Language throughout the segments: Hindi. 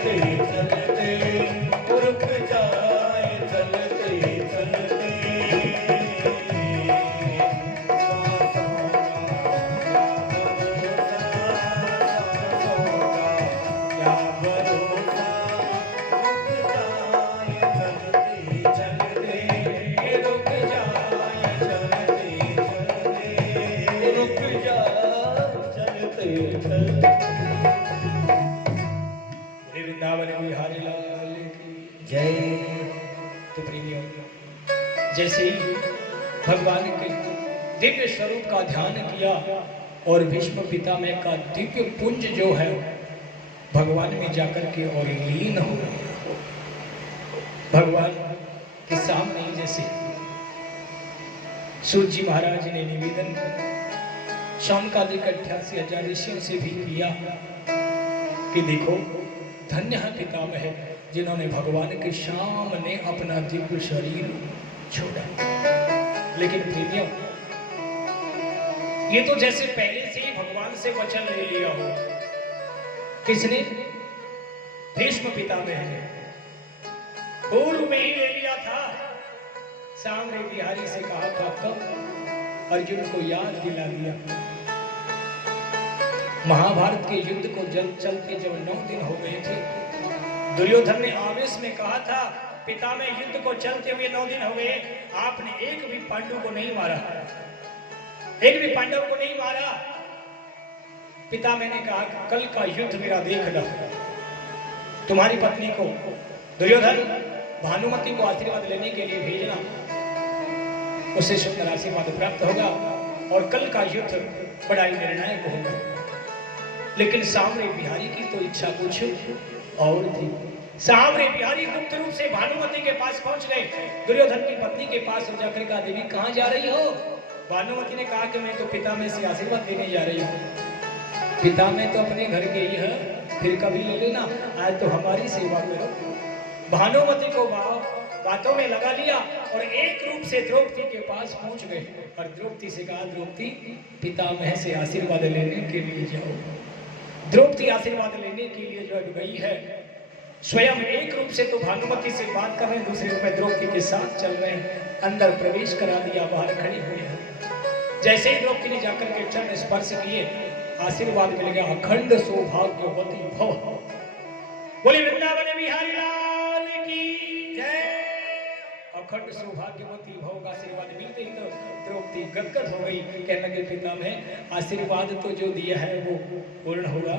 चलते चलते रुक जाए, चलते चलते क्या भरोसा, रुक जाए चलते चलते, रुक जाए चलते चलते, रुक जाए चलते चलते। वृंदावन बिहारी लाल की जय। तो प्रियो, जैसे ही भगवान के दिव्य स्वरूप का ध्यान किया और भीष्म पितामह का दिव्य पुंज जो है भगवान में जाकर के और लीन हो गया। भगवान के सामने जैसे सूत जी महाराज ने निवेदन शामकादिक 88,000 ऋषियों से भी किया कि देखो धन्य है पितामह जिन्होंने भगवान के सामने अपना दिव्य शरीर छोड़ा। लेकिन प्रेमियों, ये तो जैसे पहले से ही भगवान से वचन ले लिया हो। किसने? भीष्म पितामह ने पूर्व में ही ले लिया था। सामने बिहारी से कहा था, कब अर्जुन को याद दिला दिया। महाभारत के युद्ध को चलते जब 9 दिन हो गए थे, दुर्योधन ने आवेश में कहा था, पितामह युद्ध को चलते हुए 9 दिन हो गए, आपने एक भी पांडु को नहीं मारा, एक भी पांडव को नहीं मारा। पितामह ने कहा, कल का युद्ध मेरा देख लो। तुम्हारी पत्नी को दुर्योधन भानुमति को आशीर्वाद लेने के लिए भेजना, उससे सुंदर आशीर्वाद प्राप्त होगा और कल का युद्ध बड़ा ही निर्णायक होगा। लेकिन सामने बिहारी की तो इच्छा कुछ और थी। सामने बिहारी गुप्त रूप से भानुमति के पास पहुंच गए, दुर्योधन की पत्नी के पास जाकर कहा, देवी कहां जा रही हो? भानुमति ने कहा कि मैं तो पितामह से आशीर्वाद लेने जा रही हूँ। पितामह तो अपने घर के ही है, फिर कभी ले लेना, आज तो हमारी सेवा करो। भानुमति को बातों में लगा लिया और एक रूप से द्रौपदी के पास पहुंच गए और द्रौपदी से कहा, द्रौपदी पितामह से आशीर्वाद लेने के लिए जाओ। द्रौपदी आशीर्वाद लेने के लिए जो गई है, स्वयं एक रूप से तो भानुमति से बात कर रहे हैं, दूसरे रूप में द्रौपदी के साथ चल रहे हैं। अंदर प्रवेश करा दिया, बाहर खड़ी हुई है। जैसे ही द्रौपदी ने जाकर के चरण स्पर्श किए, आशीर्वाद मिल गया, अखंड सौभाग्यवती भव। बोले वृंदावन बिहारी लाल की जय। अखंड सौभाग्यवती भव का आशीर्वाद मिलते ही तो द्रौपदी गदगद हो गई, कहने लगे, पितामह आशीर्वाद तो जो दिया है वो पूर्ण होगा।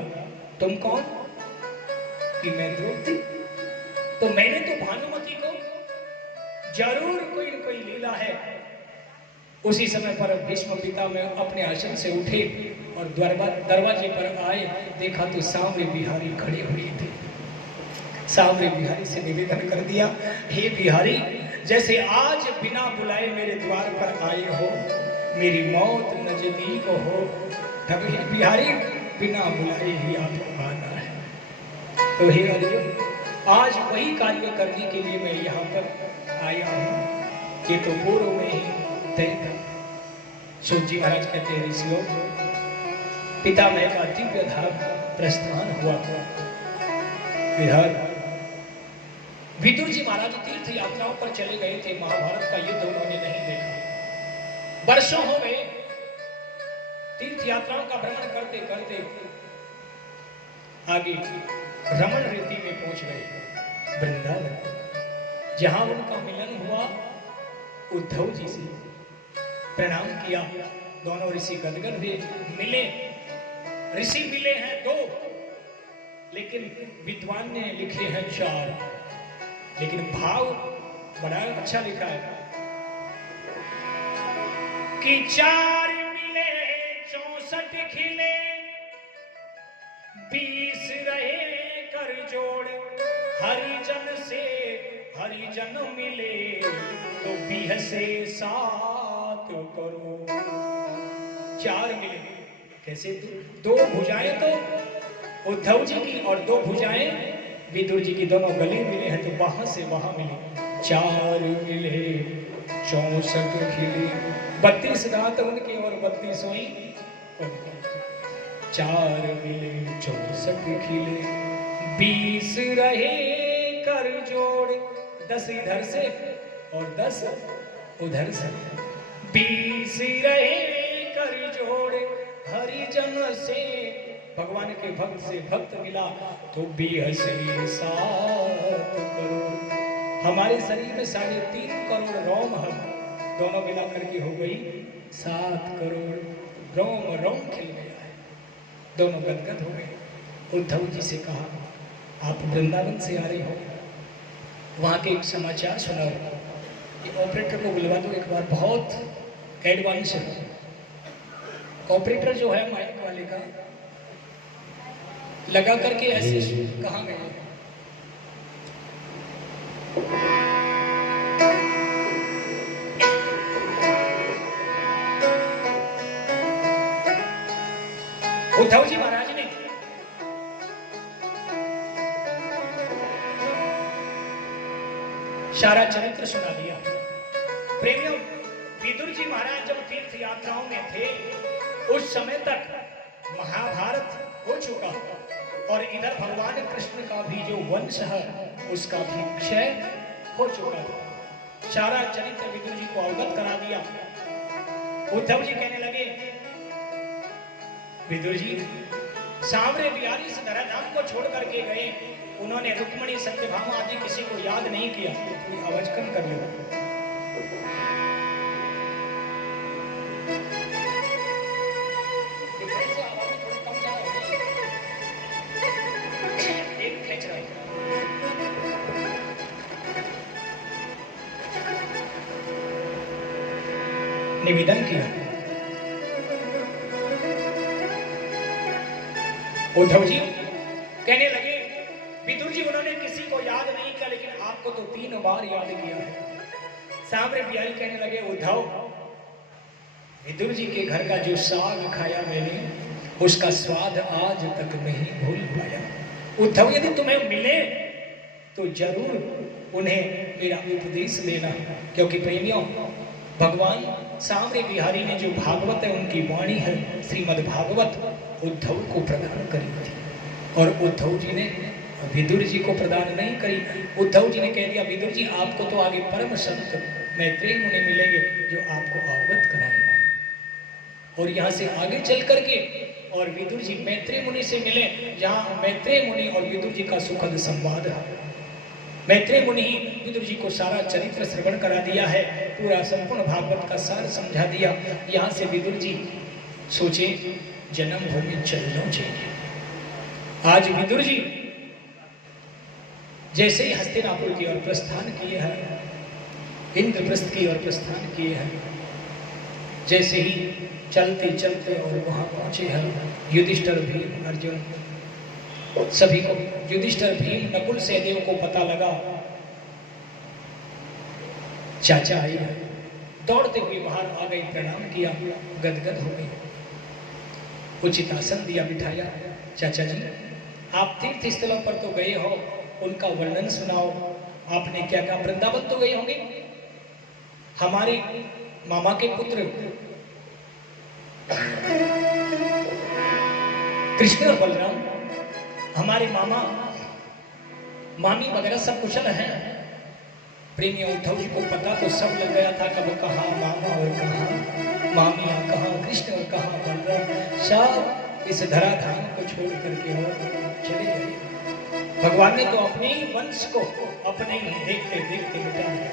तुम कौन? कि मैं द्रौपदी। तो मैंने तो भानुमति को जरूर कोई न कोई लीला है। उसी समय पर भीष्म पितामह अपने आसन से उठे और दरवाजे पर आए, देखा तो सांवरे बिहारी खड़े हुए थे। सांवरे बिहारी से निवेदन कर दिया, हे बिहारी, जैसे आज बिना बुलाए मेरे द्वार पर आए हो, मेरी मौत नजदीक हो, तभी बिहारी बिना बुलाए ही आप आना है। तो हे अर्जुन, आज वही कार्य करने के लिए मैं यहाँ पर आया हूँ। ये तो पूर्व में ही तय था। सूत जी महाराज कहते हैं, ऋषियों, पितामह का दिव्य धाम प्रस्थान हुआ। विदुर जी महाराज तीर्थ यात्राओं पर चले गए थे। महाभारत का युद्ध उन्होंने नहीं देखा। वर्षों हो गए तीर्थ यात्राओं का भ्रमण करते करते आगे रमण रीति में पहुंच गए वृंदावन, जहां उनका मिलन हुआ उद्धव जी से। प्रणाम किया, दोनों ऋषि गदगद हुए। मिले, ऋषि मिले हैं 2, लेकिन विद्वान ने लिखे हैं 4, लेकिन भाव बड़ा अच्छा लिखा है कि 4 मिले 64 खिले, 20 रहे कर जोड़, हरिजन से हरिजन मिले तो 20 से 7 करोड़। 4 मिले, कैसे? 2 भुजाएं तो उद्धव जी की और 2 भुजाएं विदुर जी की, दोनों गले मिले हैं तो वहां से वहां मिले। 4 मिले 64 खिले, 32 दांत उनके और 32वीं उनकी। 4 मिले 64 खिले, 20 रहे कर जोड़, 10 इधर से और 10 उधर से। 20 रहे कर जोड़, हरिजन से भगवान के भक्त से भक्त मिला तो 20 7 करोड़। हमारे शरीर में 3.5 करोड़ रोम है, दोनों मिलाकर के हो गई 7 करोड़। रोम रोम खिल गया है, दोनों गदगद हो गए। उद्धव जी से कहा आप वृंदावन से आ रहे हो, वहाँ के एक समाचार सुनाओ, ये ऑपरेटर को बुलवा दो एक बार, बहुत एडवांस है। ऑपरेटर जो है माइक वाले का लगा करके ऐसे कहाँ गए? उद्धव जी महाराज ने सारा चरित्र सुना दिया। प्रेमियों, विदुर जी महाराज जब तीर्थ यात्राओं में थे उस समय तक महाभारत हो चुका और इधर भगवान कृष्ण का भी जो वंश है उसका भी क्षय हो चुका। सारा चरित्र विदुर जी को अवगत करा दिया। उद्धव जी कहने लगे विदुर जी सांवरे बिहारी से धराधाम को छोड़ करके गए, उन्होंने रुक्मणी सत्यभामा आदि किसी को याद नहीं किया। आवाज कम कर लो। निवेदन किया उद्धव जी कहने लगे विदुर जी उन्होंने किसी को याद नहीं किया, लेकिन आपको तो 3 बार याद किया है। सांवरे बिहारी कहने लगे उद्धव, विदुर जी के घर का जो साग खाया मैंने उसका स्वाद आज तक नहीं भूल पाया। उद्धव यदि तुम्हें मिले तो जरूर उन्हें मेरा उपदेश देना, क्योंकि प्रेमियों भगवान सांवरे बिहारी ने जो भागवत है उनकी वाणी है श्रीमद् भागवत उद्धव को प्रदान करी थी, और उद्धव जी ने विदुर जी को प्रदान नहीं करी। उद्धव जी ने कह दिया विदुर जी आपको तो आगे परम संत मैत्रेय मुनि मिलेंगे जो आपको अवगत कराएंगे, और यहाँ से आगे चल करके और विदुर जी मैत्रेय मुनि से मिले, जहाँ मैत्रेय मुनि और विदुर जी का सुखद संवाद है। मैत्रेय मुनि ही विदुर जी को सारा चरित्र श्रवण करा दिया है, पूरा संपूर्ण भागवत का सार समझा दिया। यहाँ से विदुर जी सोचे जन्मभूमि चलना चाहिए। आज विदुर जी जैसे ही हस्तिनापुर की ओर प्रस्थान किए हैं, इंद्रप्रस्थ की ओर प्रस्थान किए हैं, जैसे ही चलते चलते और वहां पहुंचे हैं, युधिष्ठिर भीम अर्जुन सभी को, युधिष्ठिर भीम नकुल सहदेव को पता लगा चाचा आई है, दौड़ते हुए बाहर आ गई, प्रणाम किया, गदगद हो गई, उचित आसन दिया, बिठाया। चाचा जी आप तीर्थ स्थलों पर तो गए हो, उनका वर्णन सुनाओ, आपने क्या कहा? वृंदावन तो गए होंगे, हमारे मामा के पुत्र कृष्ण और बलराम, हमारे मामा मामी वगैरह सब कुशल हैं। प्रेमी उद्धव जी को पता तो सब लग गया था, कब कहा मामा और कहा मामिया, कहा कृष्ण और कहा बलराम, सब इस धराधाम को छोड़ करके हो चले गए। भगवान ने तो अपने ही वंश को अपने ही देखते देखते मिटा दिया,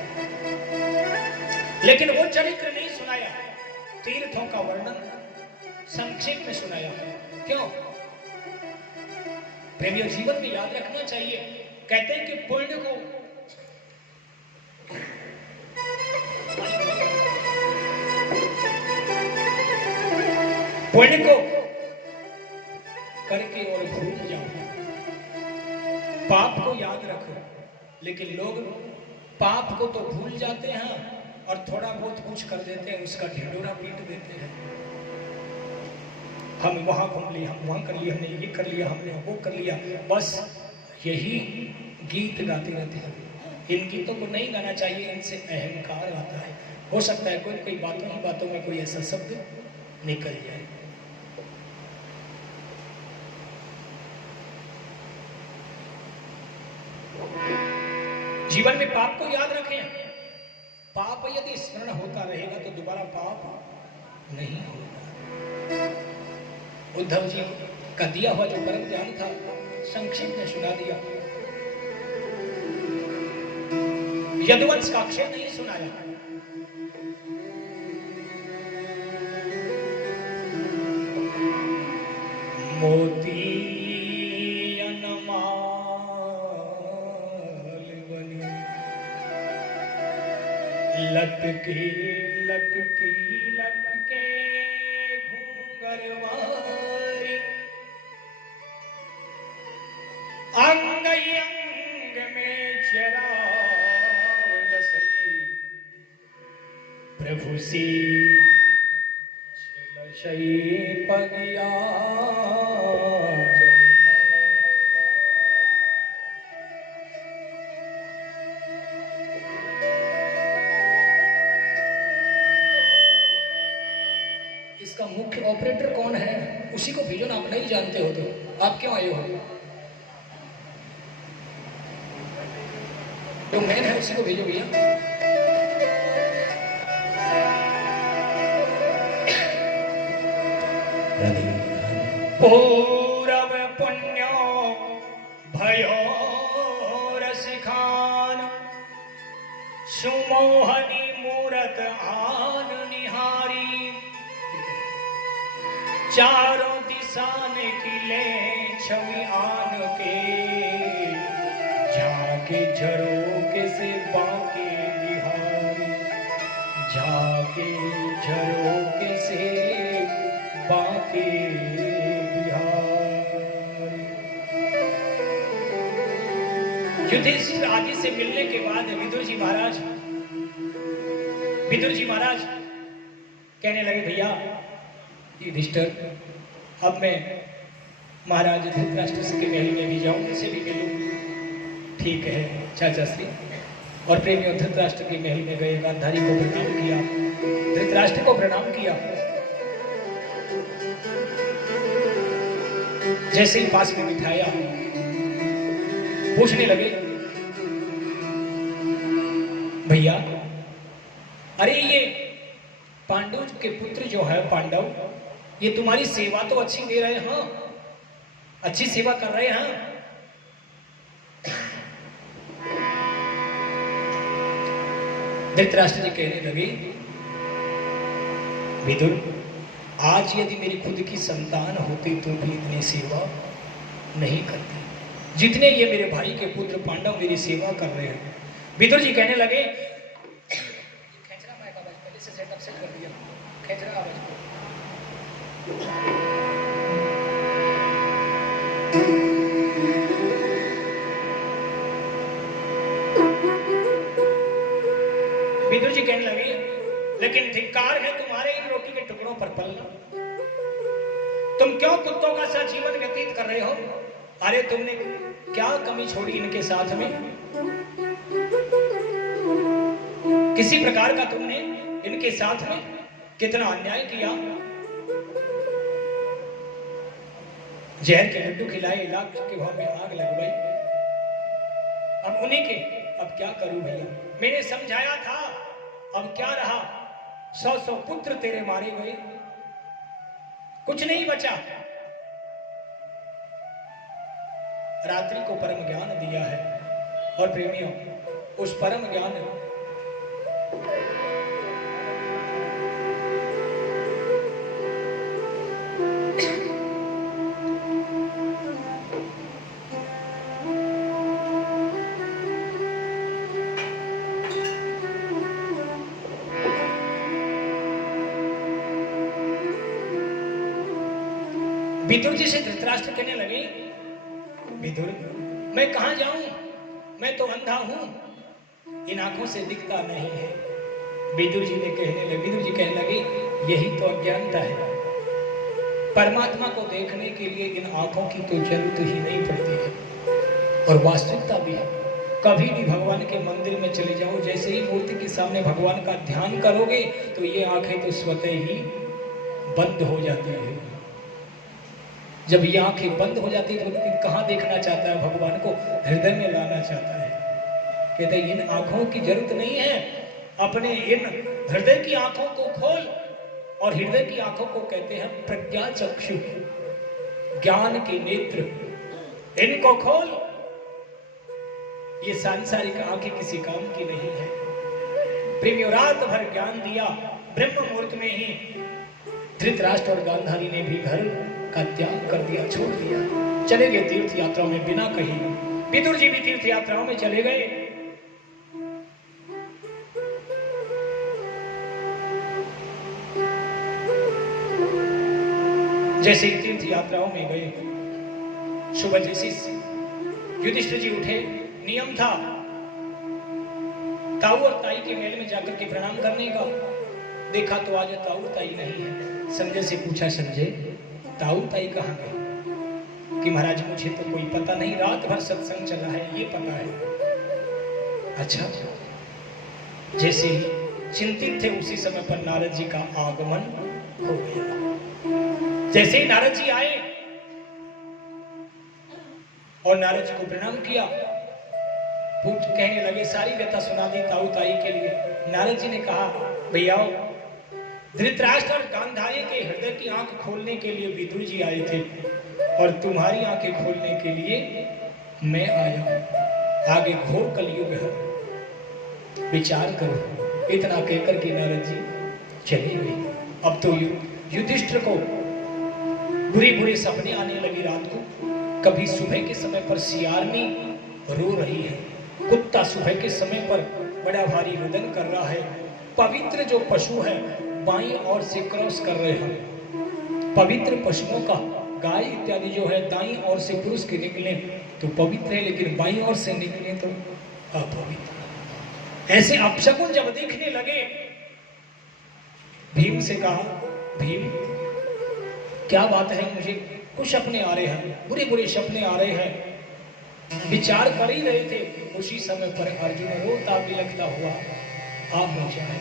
लेकिन वो चरित्र नहीं सुनाया, तीर्थों का वर्णन संक्षेप में सुनाया। क्यों? प्रेमियों जीवन में याद रखना चाहिए, कहते हैं कि पुण्य को करके और भूल जाओ, पाप को याद रखो। लेकिन लोग पाप को तो भूल जाते हैं और थोड़ा बहुत कुछ कर देते हैं, उसका ढिंढोरा पीट देते हैं। हम वहां घूम लिए, हम वहां कर लिया, हमने ये कर लिया, हमने वो कर लिया, बस यही गीत गाते रहते हैं। इन गीतों को नहीं गाना चाहिए, इनसे अहंकार आता है। हो सकता है कोई कोई बातों ही बातों में कोई ऐसा शब्द निकल जाए। जीवन में पाप को याद रखें। पाप यदि स्मरण होता रहेगा तो दोबारा पाप नहीं होगा। उद्धव जी का दिया हुआ जो परम ज्ञान था संक्षिप्त में सुना दिया, यदुवंश का अक्षय नहीं सुनाया। मोती लटके लटके लटके घूंघरवारी, अंग अंग में चरावत सजी, प्रभु से छलछई पगिया इसका मुख्य ऑपरेटर कौन है? उसी को भेजो ना। आप नहीं जानते हो तो आप क्यों आए हो? जो मैन है उसी को भेजो भैया। पूरब पुण्यो भयो रसिखान, सुमोहनी मूरत आन निहारी, चारों दिशा निकले छवि आन के, झाके झरोके से बाके बिहारी, झाके झरोके से बाके बिहारी। युधिष्ठिर आदि से मिलने के बाद विदुर जी महाराज कहने लगे, भैया युधिष्ठिर, अब मैं महाराज धृतराष्ट्र के महल में भी जाऊं, उनसे भी मिलूं। ठीक है चाचा श्री। और प्रेमियों धृतराष्ट्र के महल में गए, गांधारी को प्रणाम किया, धृतराष्ट्र को प्रणाम किया। जैसे ही पास में बिठाया, पूछने लगे, भैया अरे ये पांडु के पुत्र जो है पांडव, ये तुम्हारी सेवा तो अच्छी दे रहे हैं, अच्छी सेवा कर रहे हैं। धृतराष्ट्र जी कहने लगे, विदुर आज यदि मेरी खुद की संतान होती तो भी इतनी सेवा नहीं करती जितने ये मेरे भाई के पुत्र पांडव मेरी सेवा कर रहे हैं। विदुर जी कहने लगे, खेचरा माइक आवाज पहले से सेटअप सेट कर दिया, खेचरा आवाज विदुर जी कहने लगे, लेकिन धिक्कार है तुम्हारे इन रोटी के टुकड़ों पर पलना। तुम क्यों कुत्तों का सा जीवन व्यतीत कर रहे हो? अरे तुमने क्या कमी छोड़ी इनके साथ में? किसी प्रकार का तुमने इनके साथ में कितना अन्याय किया। जहर के लड्डू खिलाए, लाख के भाव में आग लगवाई। अब उन्हीं के, अब क्या करूं भैया? मैंने समझाया था, अब क्या रहा? 100 पुत्र तेरे मारे गए, कुछ नहीं बचा। रात्रि को परम ज्ञान दिया है, और प्रेमियों उस परम ज्ञान विदुर जी से धृतराष्ट्र कहने लगे, विदुर मैं कहां जाऊं? मैं तो अंधा हूं, इन आंखों से दिखता नहीं है। विदुर जी कहने लगे, यही तो अज्ञानता है। परमात्मा को देखने के लिए इन आंखों की तो जरूरत ही नहीं पड़ती है। और वास्तविकता भी है, कभी भी भगवान के मंदिर में चले जाओ, जैसे ही मूर्ति के सामने भगवान का ध्यान करोगे तो ये आंखें तो स्वतः ही बंद हो जाती है। जब ये आंखें बंद हो जाती है तो व्यक्ति कहां देखना चाहता है? भगवान को हृदय में लाना चाहता है। कहते इन आंखों की जरूरत नहीं है, अपने इन हृदय की आंखों को खोल। और हृदय की आंखों को कहते हैं प्रज्ञा चक्षु, ज्ञान के नेत्र, इनको खोल। ये सांसारिक आंखें किसी काम की नहीं है। प्रेमियों, रात भर ज्ञान दिया, ब्रह्म मुहूर्त में ही धृतराष्ट्र और गांधारी ने भी घर का त्याग कर दिया, छोड़ दिया, चले गए तीर्थ यात्राओं में बिना कही। विदुर जी भी तीर्थ यात्राओं में चले गए। जैसे ही तीर्थ यात्राओं में गए, सुबह जैसे युधिष्ठिर जी उठे, नियम था ताऊ और ताई के मेल में जाकर के प्रणाम करने का। देखा तो आज ताऊ ताई नहीं है। संजय से पूछा, संजय ताऊ ताई कहाँ गए? कि महाराज मुझे तो कोई पता नहीं, रात भर सत्संग चला है ये पता है। अच्छा, जैसे ही चिंतित थे उसी समय पर नारद जी का आगमन हो गया। जैसे ही नारद जी आए और नारद जी को प्रणाम किया, कहने लगे, सारी व्यथा सुना दी ताऊ ताई के लिए। नारद जी ने कहा, भैया धृतराष्ट्र और गांधारी के हृदय की आंख खोलने के लिए विदुर जी आए थे और तुम्हारी आंखें खोलने के लिए मैं आया हूं। आगे घोर कलयुग है, विचार करो। इतना कहकर के नारद जी चले गए। अब तो युधिष्ठिर को बुरी बुरी सपने आने लगी रात को। कभी सुबह के समय पर सियारनी रो रही है, कुत्ता सुबह के समय पर बड़ा भारी रुदन कर रहा है, पवित्र जो पशु है बाईं ओर से क्रॉस कर रहे हैं। पवित्र पशुओं का गाय इत्यादि जो है दाईं ओर से पुरुष के निकले तो पवित्र है, लेकिन बाईं ओर से निकले तो अपवित्र। ऐसे अपशकुन जब दिखने लगे, भीम से कहा, भीम क्या बात है, मुझे कुछ सपने आ रहे हैं, बुरे बुरे सपने आ रहे हैं। विचार कर ही रहे थे, उसी समय पर अर्जुन रोता बिलखता हुआ आ पहुंचा है।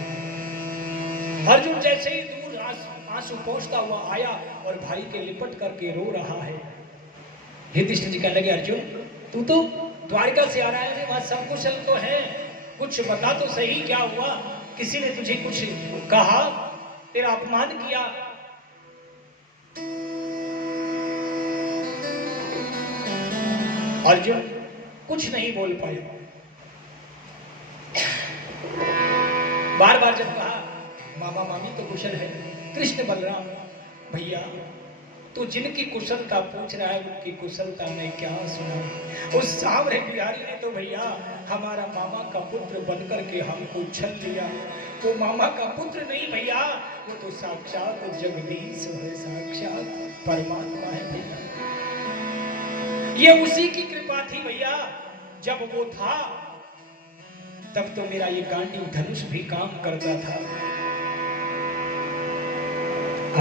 अर्जुन जैसे ही दूर आंसू पोंछता हुआ आया और भाई के लिपट करके रो रहा है। युधिष्ठिर जी कहने लगे, अर्जुन तू तो द्वारका से आ रहा है, वहां सब कुशल तो है, कुछ बता तो सही क्या हुआ? किसी ने तुझे कुछ कहा, तेरा अपमान किया? अर्जुन कुछ नहीं बोल पाया। बार बार जब कहा, मामा मामी तो कुशल है, कृष्ण बलराम भैया तो जिनकी कुशलता पूछ रहा है उनकी कुशलता में क्या सुना। उस सांवरे बिहारी ने तो भैया हमारा मामा का पुत्र बनकर के हमको छल लिया। वो मामा का पुत्र नहीं भैया, वो तो साक्षात जगदीश है, साक्षात परमात्मा है भैया। ये उसी की कृपा थी भैया, जब वो था तब तो मेरा ये गांडीव धनुष भी काम करता था।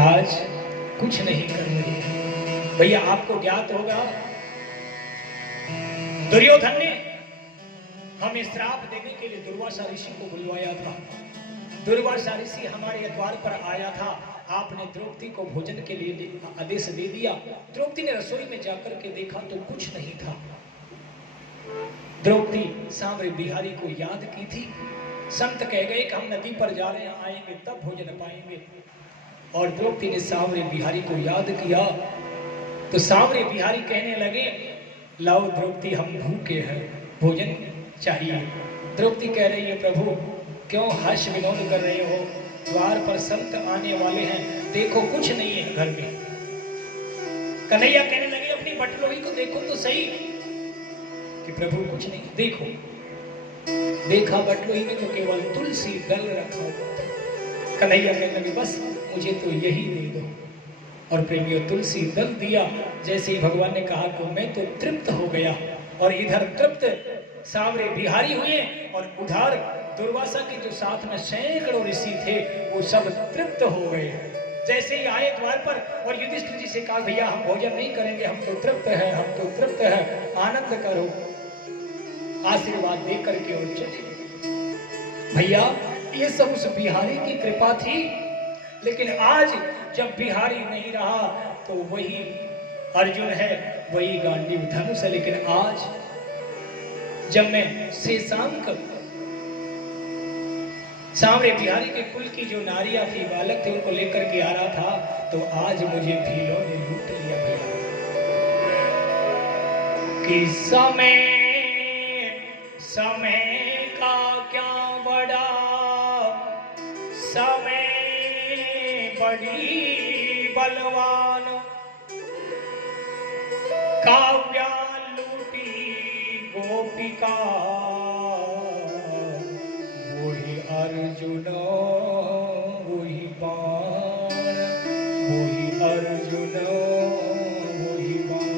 आज कुछ नहीं कर रही भैया। आपको ज्ञात होगा दुर्योधन ने हमें श्राप देने के लिए दुर्वासा ऋषि को बुलवाया था। दुर्वासा ऋषि हमारे द्वार पर आया था। आपने द्रौपदी को भोजन के लिए आदेश दे दिया। द्रौपदी ने रसोई में जाकर के देखा तो कुछ नहीं था। द्रौपदी सांवरे बिहारी को याद की थी। संत कह गए कि हम नदी पर जा रहे हैं, आएंगे तब भोजन पाएंगे। और द्रौपदी ने सांवरे बिहारी को याद किया तो सांवरे बिहारी कहने लगे, लाओ द्रौपदी हम भूखे हैं, भोजन चाहिए। द्रौपदी कह रही है, प्रभु क्यों हर्ष विनोद कर रहे हो? द्वार पर संत आने वाले हैं, देखो कुछ नहीं है घर में। कन्हैया कहने लगे, अपनी बटलोही को देखो तो सही। कि प्रभु कुछ नहीं, देखो। देखा बटलोही में तो केवल तुलसी दल रखा हुआ था। कन्हैया कहने लगे, बस मुझे तो यही दे दो। और प्रेमियों तुलसी दल दिया। जैसे ही भगवान ने कहा कि मैं तो तृप्त हो गया, और इधर तृप्त सांवरे बिहारी हुए और उधर दुर्वासा के जो साथ में सैकड़ों ऋषि थे वो सब तृप्त हो गए। जैसे ही आए द्वार पर और युधिष्ठिर जी से कहा, भैया हम भोजन नहीं करेंगे, हम तो तृप्त है, हम तो तृप्त है, आनंद करो। आशीर्वाद दे करके और चले। भैया ये सब उस बिहारी की कृपा थी। लेकिन आज जब बिहारी नहीं रहा तो वही अर्जुन है, वही गांडीव धनुष है। लेकिन आज जब मैं शेषांक सांवरे बिहारी के कुल की जो नारियां थी, बालक थे, उनको लेकर के आ रहा था, तो आज मुझे भीलों ने लूट लिया भैया। कि समय का क्या बड़ा, समय बड़ी बलवान, काव्या लूटी गोपिका, वही अर्जुन वही बाण, वही अर्जुन वही बाण।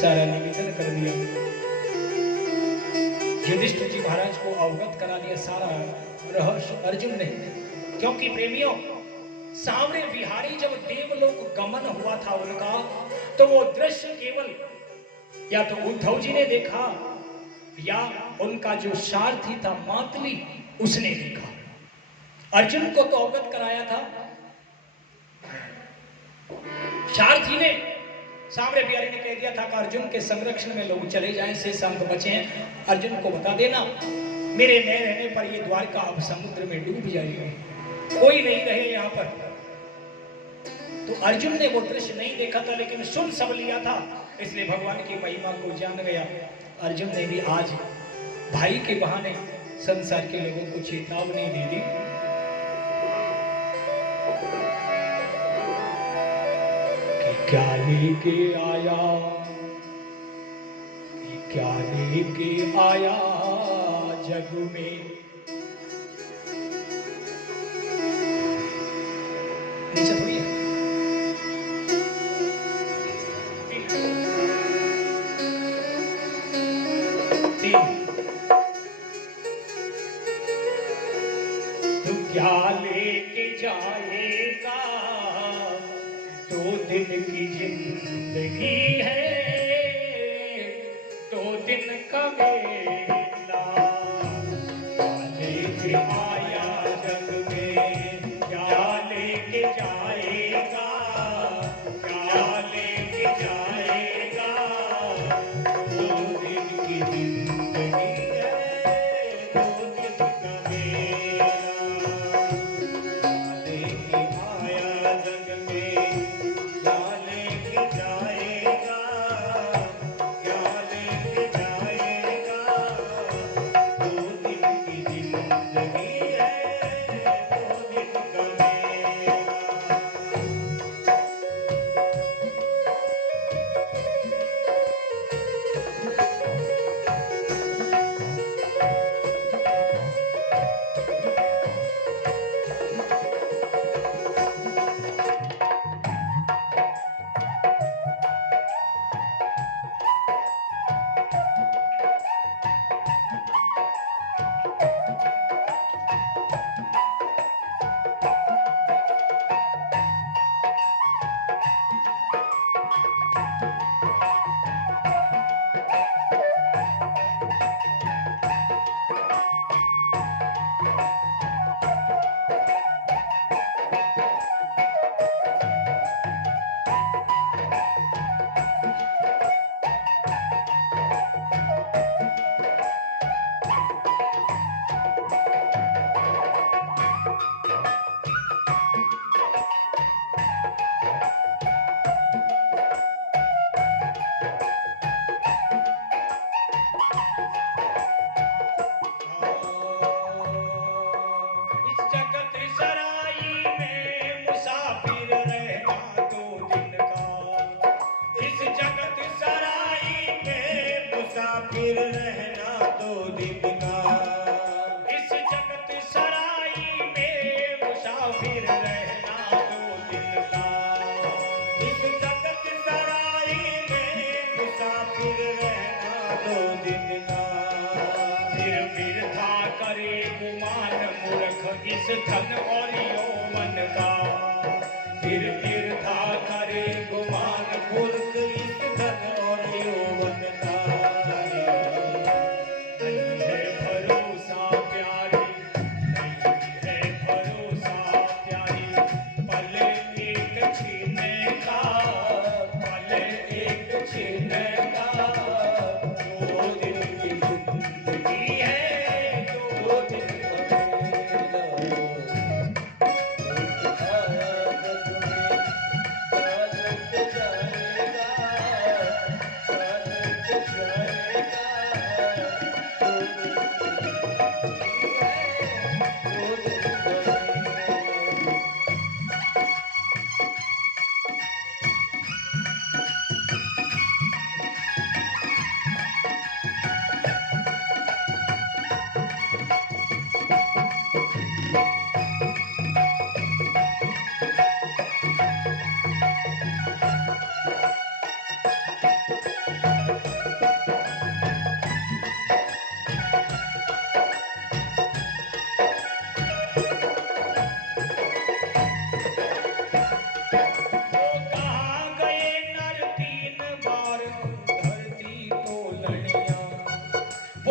सारा निवेदन कर दिया, युधिष्ठिर जी महाराज को अवगत करा दिया सारा रहस्य अर्जुन ने। क्योंकि प्रेमियों, सांवरे बिहारी जब देवलोक गमन हुआ था उनका, तो वो दृश्य केवल या तो उद्धव जी ने देखा या उनका जो सारथी था मातली उसने देखा। अर्जुन को तो अवगत कराया था सारथी ने। सांवरे बिहारी ने कह दिया था कि अर्जुन के संरक्षण में लोग चले जाएं, शेषांक बचे हैं, अर्जुन को बता देना मेरे न रहने पर ये द्वारका अब समुद्र में डूब जाएगी, कोई नहीं रहे यहाँ पर। तो अर्जुन ने वो दृश्य नहीं देखा था, लेकिन सुन सब लिया था, इसलिए भगवान की महिमा को जान गया। अर्जुन ने भी आज भाई के बहाने संसार के लोगों को चेतावनी दे दी। क्या लेके आया, क्या लेके आया जग में। नीचे थोड़ी है, तू क्या लेके जाएगा, 2 दिन की जिंदगी है, 2 दिन का मेला। क्या लेके आया जग में, क्या लेके जाएगा, क्या लेके जाएगा, 2 दिन की जिंदगी है, 2 दिन का मेला। क्या लेके आया जग में, फिर रहना 2 दिन का, इस जगत सराई में मुसाफिर रहना 2 दिन का, इस जगत सराई में मुसाफिर रहना 2 दिन का। फिर था करे गुमान मूर्ख इस धन और यौवन का, फिर था करे गुमान मूर्ख इस धन और यौवन का। पल एक छीने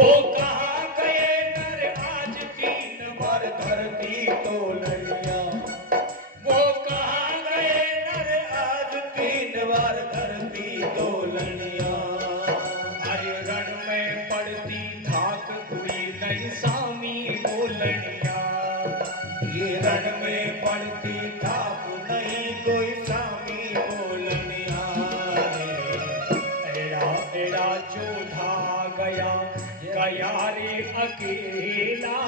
वो कहाँ गए नर आज तीन बार धरती तोलनिया। वो कहाँ गए नर आज तीन बार धरती तोलनिया। अरे रण में पड़ती धाक हुई नहीं सामी बोलनिया। ये रण में पड़ती धाक नहीं कोई सामी बोलनिया। एड़ा एड़ा जोधा गया गया रे अकेला।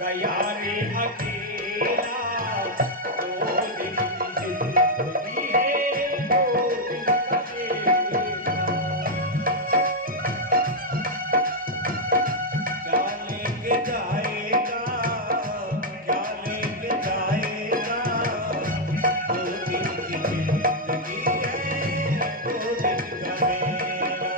गया रे अकेला। 2 दिन की जिंदगी है 2 दिन का खेला। क्या लेके जाएगा क्या लेके जाएगा। 2 दिन की जिंदगी है 2 दिन का मेला।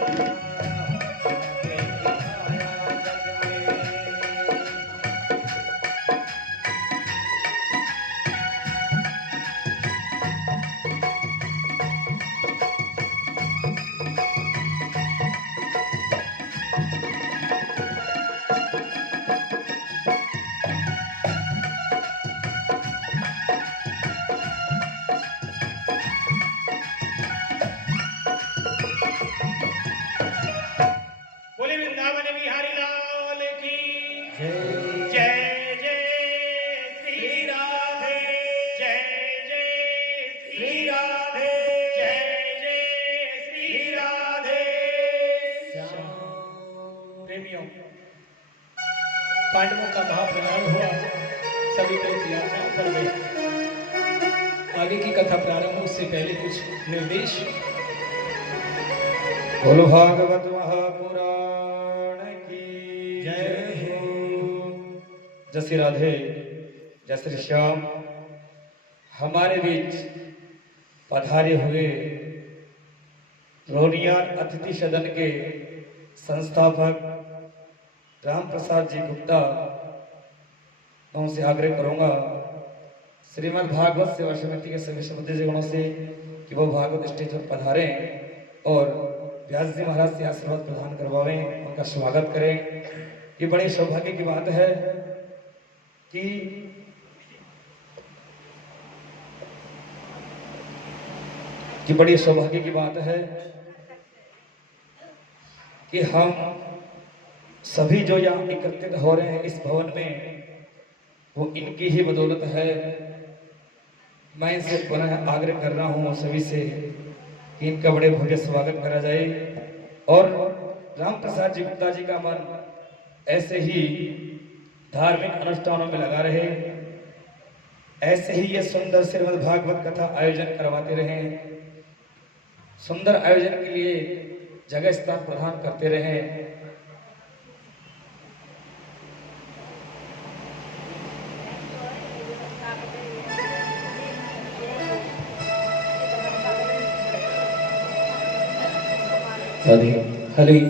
बोले वृंदावन बिहारी लाल की जय। जय जय श्री राधे। जय जय श्री राधे। जय जय श्री राधे। प्रेमियों, पांडवों का महाप्रयाण हुआ। सभी तीर्थ यात्रा पर गए। आगे की कथा प्रारंभ हो उससे पहले कुछ निर्देश। बोलो भागवत महापुराण की जय हो। जय श्री राधे, जय श्री श्याम। हमारे बीच पधारे हुए रोनियान अतिथि सदन के संस्थापक राम प्रसाद जी गुप्ता, मैं उनसे आग्रह करूंगा श्रीमद् भागवत सेवा समिति के सभी सदस्य गणों से कि वो भागवत स्टेज पर पधारें और व्यास जी महाराज से आशीर्वाद प्रदान करवावें, उनका स्वागत करें। ये बड़े सौभाग्य की बात है कि बड़ी सौभाग्य की बात है कि हम सभी जो यहाँ एकत्रित हो रहे हैं इस भवन में, वो इनकी ही बदौलत है। मैं इनसे पुनः आग्रह कर रहा हूँ सभी से कि इनका बड़े भव्य स्वागत करा जाए और राम प्रसाद जी गुप्ता जी का मन ऐसे ही धार्मिक अनुष्ठानों में लगा रहे, ऐसे ही ये सुंदर श्रीमद् भागवत कथा आयोजन करवाते रहे, सुंदर आयोजन के लिए जगह स्थान प्रदान करते रहे। हरे हरे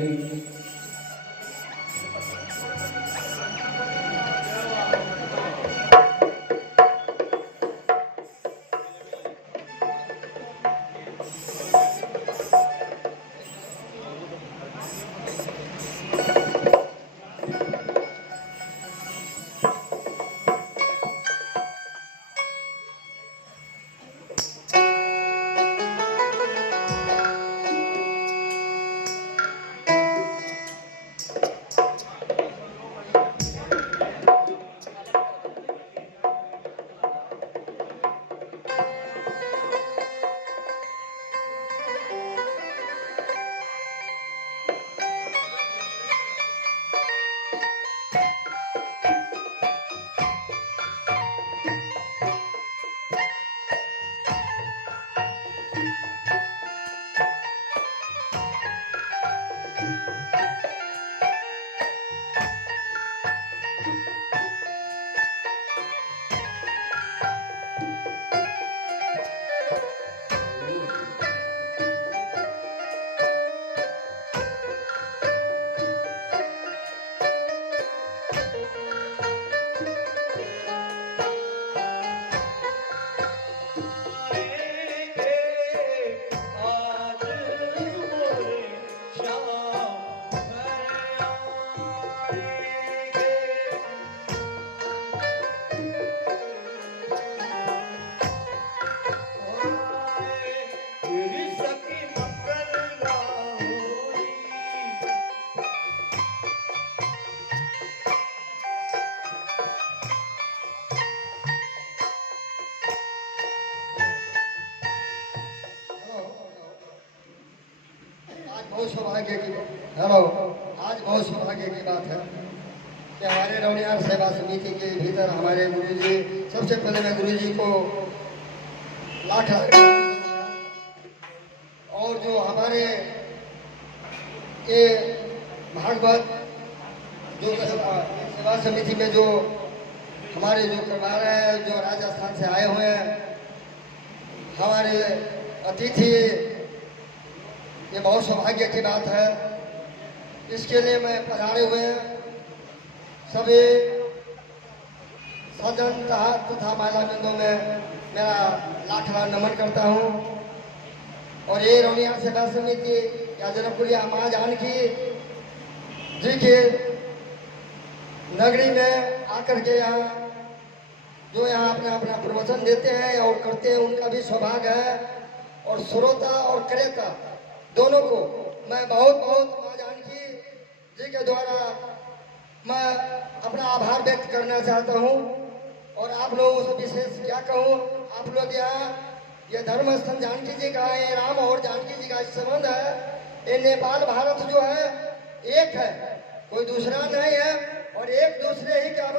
आज बहुत सौभाग्य की हेलो आज बहुत सौभाग्य की बात है कि हमारे रौनियार सेवा समिति के भीतर हमारे गुरुजी, सबसे पहले मैं गुरुजी को लाख लाख और जो हमारे ये भागवत जो सेवा समिति में जो हमारे जो करवा रहे हैं, जो राजस्थान से आए हुए हैं हमारे अतिथि, ये बहुत सौभाग्य की बात है। इसके लिए मैं पधारे हुए हैं सभी सज्जन तथा महिला बिंदु में मेरा लाख लाख नमन करता हूँ। और ये रौनिया सेवा समिति या जनकपुरिया माँ जानकी जी के नगरी में आकर के यहाँ जो यहाँ अपना अपना प्रवचन देते हैं और करते हैं, उनका भी सौभाग्य है। और श्रोता और क्रेता दोनों को मैं बहुत बहुत माँ जानकी जी के द्वारा मैं अपना आभार व्यक्त करना चाहता हूँ। और आप लोगों से विशेष क्या कहूँ, आप लोग यहाँ ये धर्म स्थल जानकी जी का है, राम और जानकी जी का संबंध है। ये नेपाल भारत जो है एक है, कोई दूसरा नहीं है और एक दूसरे ही क्या